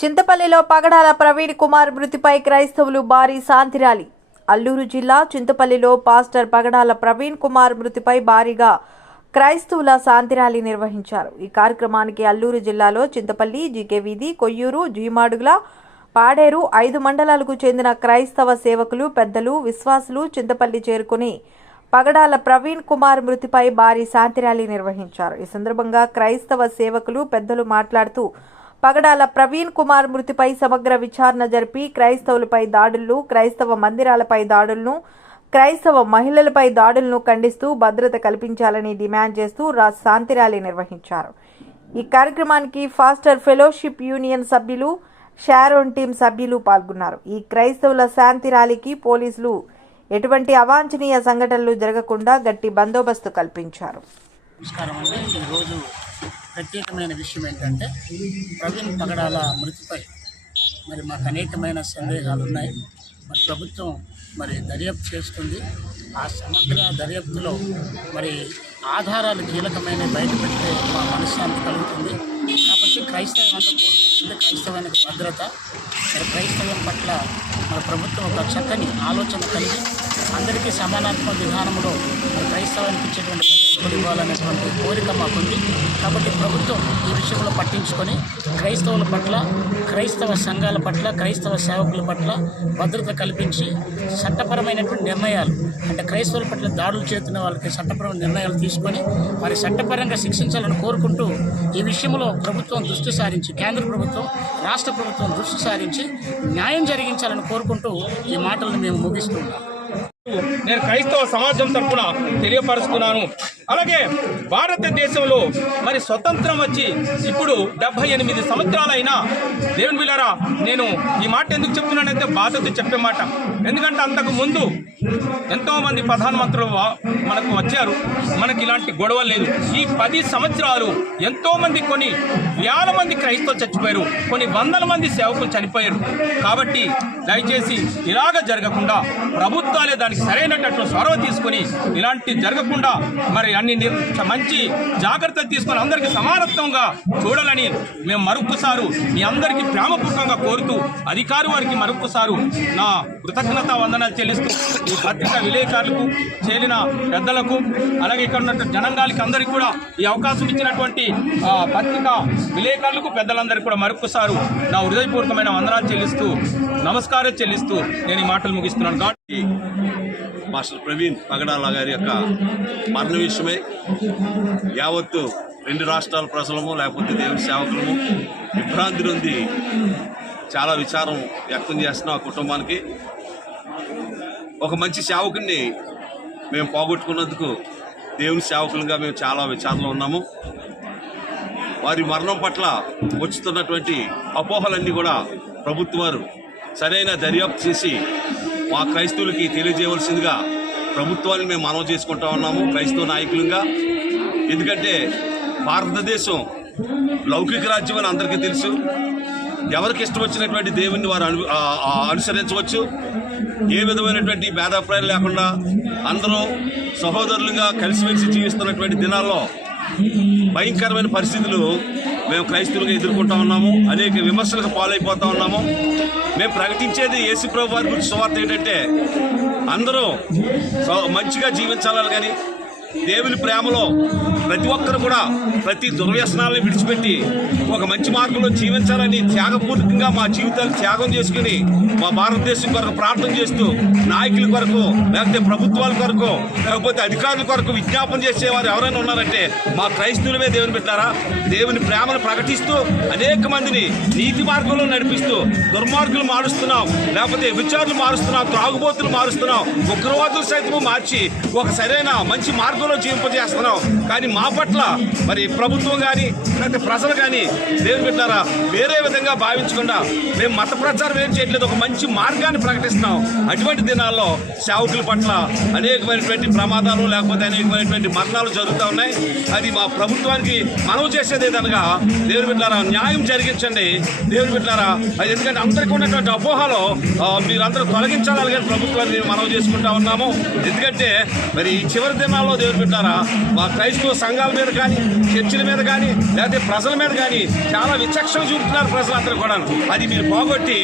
చింతపల్లిలో పగడాల ప్రవీణ్ కుమార్ మృతిపై క్రైస్తవులు భారీ శాంతి ర్యాలీ. అల్లూరు జిల్లా చింతపల్లిలో పాస్టర్ పగడాల ప్రవీణ్ కుమార్ మృతిపై భారీగా క్రైస్తవుల శాంతి ర్యాలీ నిర్వహించారు. ఈ కార్యక్రమానికి అల్లూరు జిల్లాలో చింతపల్లి జీకే వీధి కొయ్యూరు జీమాడుగుల పాడేరు ఐదు మండలాలకు చెందిన క్రైస్తవ సేవకులు పెద్దలు విశ్వాసులు చింతపల్లి చేరుకుని పగడాల ప్రవీణ్ కుమార్ మృతిపై భారీ శాంతి ర్యాలీ నిర్వహించారు. ఈ సందర్భంగా క్రైస్తవ సేవకులు పెద్దలు మాట్లాడుతూ పగడాల ప్రవీణ్ కుమార్ మృతిపై సమగ్ర విచారణ జరిపి క్రైస్తవులపై దాడులను క్రైస్తవ మందిరాలపై దాడులను క్రైస్తవ మహిళలపై దాడులను ఖండిస్తూ భద్రత కల్పించాలని డిమాండ్ చేస్తూ రా శాంతి ర్యాలీ నిర్వహించారు. ఈ కార్యక్రమానికి ఫాస్టర్ ఫెలోషిప్ యూనియన్ సభ్యులు షారోన్ టీం సభ్యులు పాల్గొన్నారు. ఈ క్రైస్తవుల శాంతి ర్యాలీకి పోలీసులు ఎటువంటి అవాంఛనీయ సంఘటనలు జరగకుండా గట్టి బందోబస్తు కల్పించారు. నమస్కారం అండి. ఈరోజు ప్రత్యేకమైన విషయం ఏంటంటే ప్రవీణ్ పగడాల మృతిపై మరి మాకు అనేకమైన సందేహాలు ఉన్నాయి మరి ప్రభుత్వం మరి దర్యాప్తు చేస్తుంది. ఆ సమగ్ర దర్యాప్తులో మరి ఆధారాలు కీలకమైన బయటపెడితే మా మనశ్శాంతి కలుగుతుంది. కాబట్టి క్రైస్తవం అంతా కోరుకుంటుంది క్రైస్తవానికి భద్రత. మరి క్రైస్తవం పట్ల మన ప్రభుత్వం ఒక చక్కని ఆలోచన కలిగి అందరికీ సమానాత్మక విధానంలో క్రైస్తవానికి ఇచ్చేటువంటి ఇవ్వాలనేటువంటి కోరిక మాకుంది. కాబట్టి ప్రభుత్వం ఈ విషయంలో పట్టించుకొని క్రైస్తవుల పట్ల క్రైస్తవ సంఘాల పట్ల క్రైస్తవ సేవకుల పట్ల భద్రత కల్పించి చట్టపరమైనటువంటి నిర్ణయాలు అంటే క్రైస్తవుల పట్ల దాడులు చేస్తున్న వాళ్ళకి చట్టపరమైన నిర్ణయాలు తీసుకొని మరి చట్టపరంగా శిక్షించాలని కోరుకుంటూ ఈ విషయంలో ప్రభుత్వం దృష్టి సారించి కేంద్ర ప్రభుత్వం రాష్ట్ర ప్రభుత్వం దృష్టి సారించి న్యాయం జరిగించాలని కోరుకుంటూ ఈ మాటలను మేము ముగిస్తున్నాం. నేను క్రైస్తవ సమాజం తరఫున తెలియపరుస్తున్నాను. అలాగే భారతదేశంలో మరి స్వతంత్రం వచ్చి ఇప్పుడు డెబ్బై ఎనిమిది సంవత్సరాలైనా దేవుని బిళ్ళారా నేను ఈ మాట ఎందుకు చెప్తున్నానంటే బాధతో చెప్పే మాట. ఎందుకంటే అంతకు ముందు ఎంతో మంది ప్రధానమంత్రులు మనకు వచ్చారు. మనకి ఇలాంటి గొడవ లేదు. ఈ పది సంవత్సరాలు ఎంతో మంది కొన్ని వేల మంది క్రైస్తవులు చచ్చిపోయారు. కొన్ని వందల మంది సేవకులు చనిపోయారు. కాబట్టి దయచేసి ఇలాగ జరగకుండా ప్రభుత్వాలే దానికి సరైనటువంటి చొరవ తీసుకొని ఇలాంటి జరగకుండా మరి అన్ని మంచి జాగ్రత్తలు తీసుకొని అందరికీ సమానత్వంగా చూడాలని మేము మరొకసారు మీ అందరికీ ప్రేమపూర్వకంగా కోరుతూ అధికారి వారికి మరొకసారి నా కృతజ్ఞత వందనాలు చెల్లిస్తూ ఈ పత్రికా విలేకరులకు చేరిన పెద్దలకు అలాగే ఇక్కడ ఉన్నటువంటి జనంగాలకి అందరికీ కూడా ఈ అవకాశం ఇచ్చినటువంటి ఆ, పత్రికా విలేకరులకు పెద్దలందరికీ కూడా మరొకసారి నా హృదయపూర్వకమైన వందనాలు చెల్లిస్తూ నమస్కారం చెల్లిస్తూ నేను ఈ మాటలు ముగిస్తున్నాను. కాబట్టి మాస్టర్ ప్రవీణ్ పగడాల గారి యొక్క మరణ విషయమై యావత్తు రెండు రాష్ట్రాల ప్రజలము లేకపోతే దేవుని సేవకులము విభ్రాంతి నుండి చాలా విచారం వ్యక్తం చేస్తున్నాం ఆ కుటుంబానికి. ఒక మంచి సేవకుని మేము పోగొట్టుకున్నందుకు దేవుని సేవకులుగా మేము చాలా విచారణలో ఉన్నాము. వారి మరణం పట్ల వచ్చుతున్నటువంటి అపోహలన్నీ కూడా ప్రభుత్వాలు సరైన దర్యాప్తు చేసి మా క్రైస్తవులకి తెలియజేయవలసిందిగా ప్రభుత్వాన్ని మేము మనవి చేసుకుంటా ఉన్నాము క్రైస్తవ నాయకులుగా. ఎందుకంటే భారతదేశం లౌకిక రాజ్యం అని అందరికీ తెలుసు. ఎవరికి ఇష్టం వచ్చినటువంటి దేవుణ్ణి వారు అను అనుసరించవచ్చు. ఏ విధమైనటువంటి భేదాభిప్రాయాలు లేకుండా అందరూ సహోదరులుగా కలిసిమెలిసి జీవిస్తున్నటువంటి దినాల్లో భయంకరమైన పరిస్థితులు మేము క్రైస్తవులుగా ఎదుర్కొంటా ఉన్నాము. అనేక విమర్శలకు పాలైపోతా ఉన్నాము. మేము ప్రకటించేది యేసుప్రభు వారి గురించి సువార్త ఏంటంటే అందరూ మంచిగా జీవించాలని కానీ దేవుని ప్రేమలో ప్రతి ఒక్కరు కూడా ప్రతి దుర్వ్యసనాలను విడిచిపెట్టి ఒక మంచి మార్గంలో జీవించాలని త్యాగపూర్వకంగా మా జీవితాలు త్యాగం చేసుకుని మా భారతదేశం కొరకు ప్రార్థన చేస్తూ నాయకుల కొరకు లేకపోతే ప్రభుత్వాల కొరకు లేకపోతే అధికారుల కొరకు విజ్ఞాపన చేసేవారు ఎవరైనా ఉన్నారంటే మా క్రైస్తవులమే దేవుని పెట్టారా దేవుని ప్రేమను ప్రకటిస్తూ అనేక మందిని నీతి మార్గంలో నడిపిస్తూ దుర్మార్గులు మారుస్తున్నాం లేకపోతే విచారులు మారుస్తున్నాం త్రాగుబోతులు మారుస్తున్నాం ఉగ్రవాదులు సైతము మార్చి ఒక సరైన మంచి మార్గం ప్రభుత్వంలో జీవింపజేస్తున్నాం. కానీ మా పట్ల మరి ప్రభుత్వం కానీ లేకపోతే ప్రజలు కానీ దేవుని పెట్టారా వేరే విధంగా భావించకుండా మేము మత ప్రచారం ఏం చేయట్లేదు ఒక మంచి మార్గాన్ని ప్రకటిస్తున్నాం. అటువంటి దినాల్లో సేవకుల పట్ల అనేకమైనటువంటి ప్రమాదాలు లేకపోతే అనేకమైనటువంటి మరణాలు జరుగుతూ ఉన్నాయి. అది మా ప్రభుత్వానికి మనవి చేసేది ఏదనగా దేవుని బిడ్డారా న్యాయం జరిగించండి. దేవుని బిడ్డారా అది ఎందుకంటే అందరికీ ఉన్నటువంటి అపోహలో మీరందరూ తొలగించాలని కానీ ప్రభుత్వాన్ని మేము మనవి చేసుకుంటా ఉన్నాము. ఎందుకంటే మరి చివరి దినాల్లో దేవుని దేవుని మా క్రైస్తవ సంఘాల మీద కానీ చర్చిల మీద కానీ లేకపోతే ప్రజల మీద కానీ చాలా విచక్షణ చూపుతున్నారు ప్రజలందరూ కూడా అది మీరు పోగొట్టి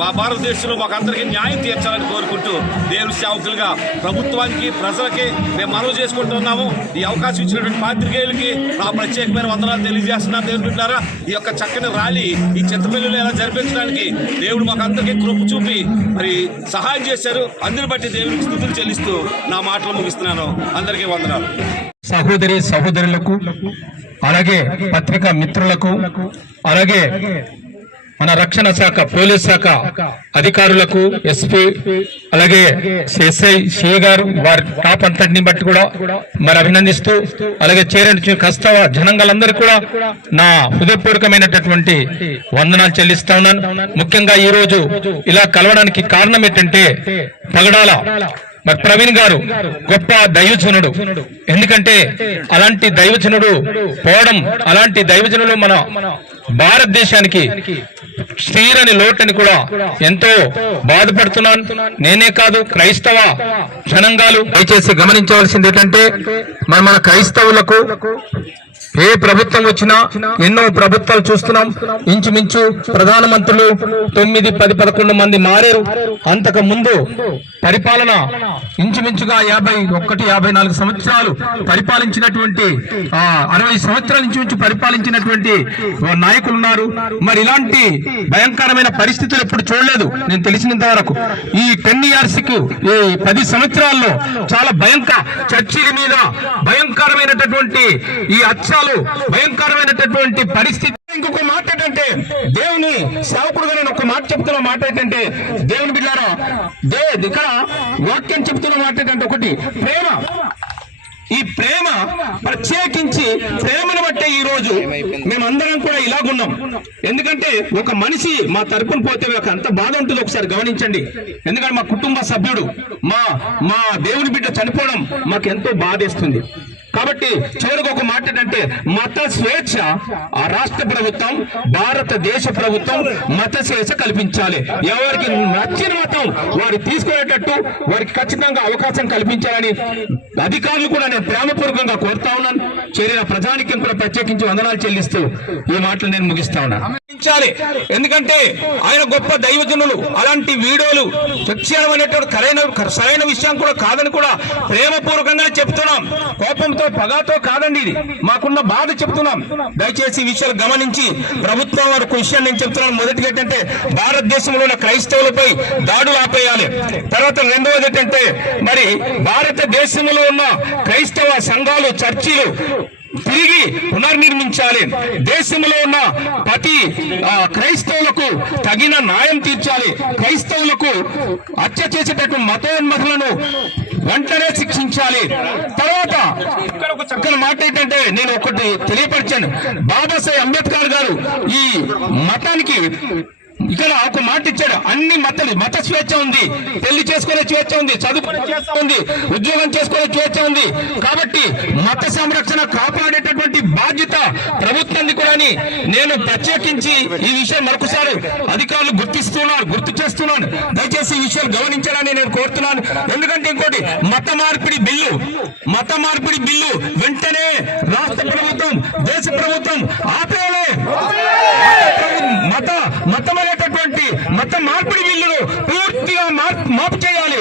మా భారతదేశంలో మాకు అందరికీ న్యాయం తీర్చాలని కోరుకుంటూ దేవుని సేవకులుగా ప్రభుత్వానికి ప్రజలకి మేము మనవి చేసుకుంటున్నాము ఈ అవకాశం ఇచ్చినటువంటి పాత్రికేయులకి నా ప్రత్యేకమైన వందనాలు తెలియజేస్తున్నారు దేవుని బిడ్డారా. ఈ యొక్క చక్కని ర్యాలీ ఈ చింతపల్లిలో ఎలా జరిపించడానికి దేవుడు మాకు అందరికీ కృప చూపి మరి సహాయం చేశారు. అందరిని బట్టి దేవునికి స్థుతులు చెల్లిస్తూ నా మాటలు ముగిస్తున్నాను. అందరికీ వందనాలు సహోదరి సహోదరులకు అలాగే పత్రికా మిత్రులకు అలాగే మన రక్షణ శాఖ పోలీస్ శాఖ అధికారులకు ఎస్పీ అలాగే ఎస్ఐ సిఏ గారు వారి టాప్ అంతటిని బట్టి కూడా మరి అభినందిస్తూ అలాగే చేరిన కస్తవ జనంగాలందరికీ కూడా నా హృదయపూర్వకమైనటువంటి వందనాలు చెల్లిస్తా ఉన్నాను. ముఖ్యంగా ఈ రోజు ఇలా కలవడానికి కారణం ఏంటంటే పగడాల మరి ప్రవీణ్ గారు గొప్ప దైవజనుడు. ఎందుకంటే అలాంటి దైవజనుడు పోవడం అలాంటి దైవజనులు మన భారతదేశానికి శ్రీరని లోటని కూడా ఎంతో బాధపడుతున్నాను. నేనే కాదు క్రైస్తవ జనంగాలు. దయచేసి గమనించవలసింది ఏంటంటే మన మన క్రైస్తవులకు ఏ ప్రభుత్వం వచ్చినా ఎన్నో ప్రభుత్వాలు చూస్తున్నాం. ఇంచుమించు ప్రధానమంత్రులు తొమ్మిది పది పదకొండు మంది మారారు. అంతకు ముందు పరిపాలన ఇంచుమించుగా యాభై ఒకటి యాభై నాలుగు సంవత్సరాలు పరిపాలించినటువంటి ఆ అరవై సంవత్సరాల ఇంచుమించు పరిపాలించినటువంటి నాయకులు ఉన్నారు. మరి ఇలాంటి భయంకరమైన పరిస్థితులు ఎప్పుడు చూడలేదు. నేను తెలిసినంత వరకు ఈ టెన్ ఇయర్స్కు ఈ పది సంవత్సరాల్లో చాలా భయంకర చర్చిల మీద భయంకరమైనటువంటి ఈ అచ్చాలు భయంకరమైనటువంటి పరిస్థితి. ఇంకొక మాట ఏంటంటే దేవుని సేవకుడుగా నేను ఒక మాట చెప్తున్న మాట ఏంటంటే దేవుని బిడ్డారా దే ఇక్కడ వాక్యం చెప్తున్న మాట ఏంటంటే ఒకటి ప్రేమ. ఈ ప్రేమ ప్రత్యేకించి ప్రేమను బట్టే ఈ రోజు మేమందరం కూడా ఇలాగున్నాం. ఎందుకంటే ఒక మనిషి మా తరపున పోతే ఒక అంత బాధ ఉంటుంది ఒకసారి గమనించండి. ఎందుకంటే మా కుటుంబ సభ్యుడు మా మా దేవుని బిడ్డ చనిపోవడం మాకు ఎంతో బాధేస్తుంది. కాబట్టి చివరికి ఒక మాట ఏంటంటే మత స్వేచ్ఛ ఆ రాష్ట్ర ప్రభుత్వం భారతదేశ ప్రభుత్వం మత స్వేచ్ఛ కల్పించాలి. ఎవరికి నచ్చిన మతం వారు తీసుకునేటట్టు వారికి ఖచ్చితంగా అవకాశం కల్పించాలని అధికారులు కూడా నేను ప్రేమపూర్వకంగా కోరుతా ఉన్నాను. చేరిన ప్రజానికం కూడా ప్రత్యేకించి వందనాలు చెల్లిస్తూ ఈ మాటలు నేను ముగిస్తా ఉన్నాను ఎందుకంటే ఆయన గొప్ప దైవజనులు అలాంటి వీడియోలు చెక్ అనేటువంటి సరైన సరైన విషయం కూడా కాదని కూడా ప్రేమపూర్వకంగా చెప్తున్నాం. కోపంతో పగాతో కాదండి ఇది. మాకున్న బాధ చెప్తున్నాం దయచేసి విషయాలు గమనించి ప్రభుత్వం వారికి విషయం నేను చెప్తున్నాను. మొదటిగా ఏంటంటే భారతదేశంలో ఉన్న క్రైస్తవులపై దాడులు ఆపేయాలి. తర్వాత రెండవది ఏంటంటే మరి భారతదేశంలో ఉన్న క్రైస్తవ సంఘాలు చర్చిలు తిరిగి పునర్నిర్మించాలి. దేశంలో ఉన్న ప్రతి ఆ, క్రైస్తవులకు తగిన న్యాయం తీర్చాలి. క్రైస్తవులకు హత్య చేసేటటువంటి మతోన్మతులను వెంటనే శిక్షించాలి. తర్వాత ఇక్కడ ఒక చక్కని మాట ఏంటంటే నేను ఒకటి తెలియపరిచాను. బాబాసాహెబ్ అంబేద్కర్ గారు ఈ మతానికి ఇక్కడ ఒక మాట ఇచ్చాడు. అన్ని మతలు మత స్వేచ్ఛ ఉంది. పెళ్ళి చేసుకునే స్వేచ్ఛ ఉంది. చదువుకునే స్వేచ్ఛ ఉంది. ఉద్యోగం చేసుకునే స్వేచ్ఛ ఉంది. కాబట్టి మత సంరక్షణ కాపాడేటటువంటి బాధ్యత ప్రభుత్వాన్ని కూడా అని నేను ప్రత్యేకించి ఈ విషయం మరొకసారి అధికారులు గుర్తిస్తున్నారు గుర్తు చేస్తున్నాను దయచేసి ఈ విషయం గమనించాలని నేను కోరుతున్నాను. ఎందుకంటే ఇంకోటి మత మార్పిడి బిల్లు మత మార్పిడి బిల్లు వెంటనే రాష్ట్ర ప్రభుత్వం దేశ ప్రభుత్వం ఆపేయాలి. మత మతం ఉన్నటువంటి మత మార్పిడి బిల్లును పూర్తిగా మార్పు మాపు చేయాలి.